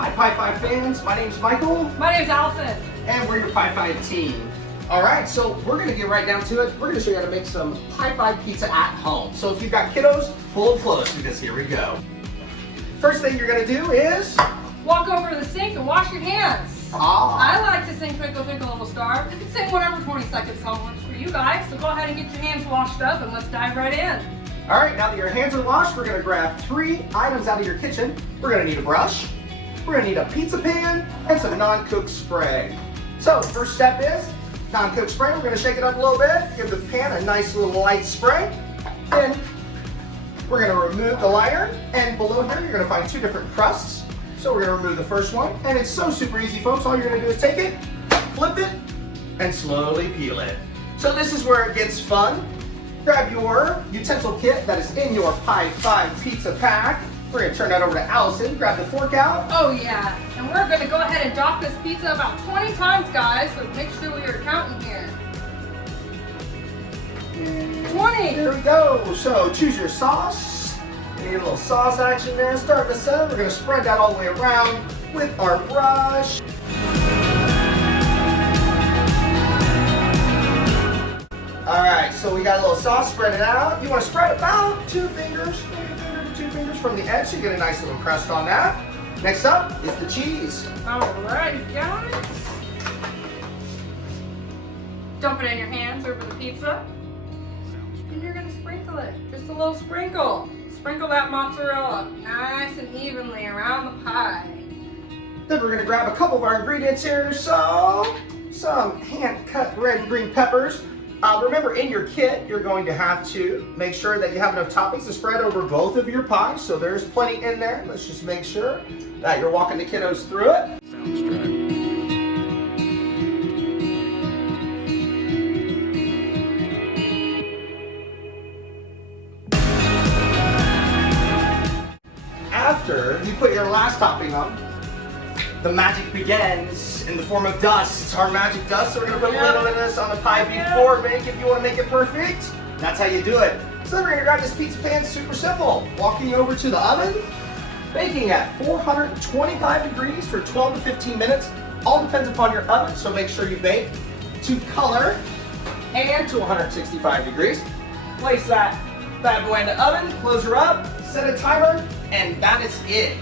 Hi Pi 5 fans, my name's Michael. My name's Allison. And we're your Pi 5 team. Alright, so we're going to get right down to it. We're going to show you how to make some Pi 5 pizza at home. So if you've got kiddos, pull them close because here we go. First thing you're going to do is... walk over to the sink and wash your hands. I like to sing Twinkle Twinkle Little Star. You can sing whatever 20-second song works for you guys. So go ahead and get your hands washed up and let's dive right in. Alright, now that your hands are washed, we're going to grab 3 items out of your kitchen. We're going to need a brush, we're going to need a pizza pan, and some non-cook spray. So, first step is non-cook spray. We're going to shake it up a little bit, give the pan a nice little light spray. Then, we're going to remove the liner, and below here you're going to find 2 different crusts. So we're going to remove the first one, and it's so super easy, folks. All you're going to do is take it, flip it, and slowly peel it. So this is where it gets fun. Grab your utensil kit that is in your Pi 5 pizza pack. We're going to turn that over to Allison. Grab the fork out. Oh yeah, and we're going to go ahead and dock this pizza about 20 times, guys, so make sure we are counting here. 20! There we go. So choose your sauce. You need a little sauce action there. Start in the center. We're going to spread that all the way around with our brush. Alright, so we got a little sauce, spread it out. You want to spread about 2 fingers, maybe a finger to 2 fingers from the edge so you get a nice little crust on that. Next up is the cheese. Alright, guys. Dump it in your hands over the pizza. And you're going to sprinkle it. Just a little sprinkle. Sprinkle that mozzarella nice and evenly around the pie. Then we're going to grab a couple of our ingredients here. So, some hand-cut red and green peppers. Remember, in your kit, you're going to have to make sure that you have enough toppings to spread over both of your pies. So there's plenty in there. Let's just make sure that you're walking the kiddos through it. Sounds good. After you put your last topping on, the magic begins in the form of dust. It's our magic dust, so we're going to put a little bit of this on the pie before bake if you want to make it perfect. That's how you do it. So then we're going to grab this pizza pan, super simple. Walking over to the oven, baking at 425 degrees for 12 to 15 minutes. All depends upon your oven, so make sure you bake to color and to 165 degrees. Place that bad boy in the oven, close her up, set a timer, and that is it.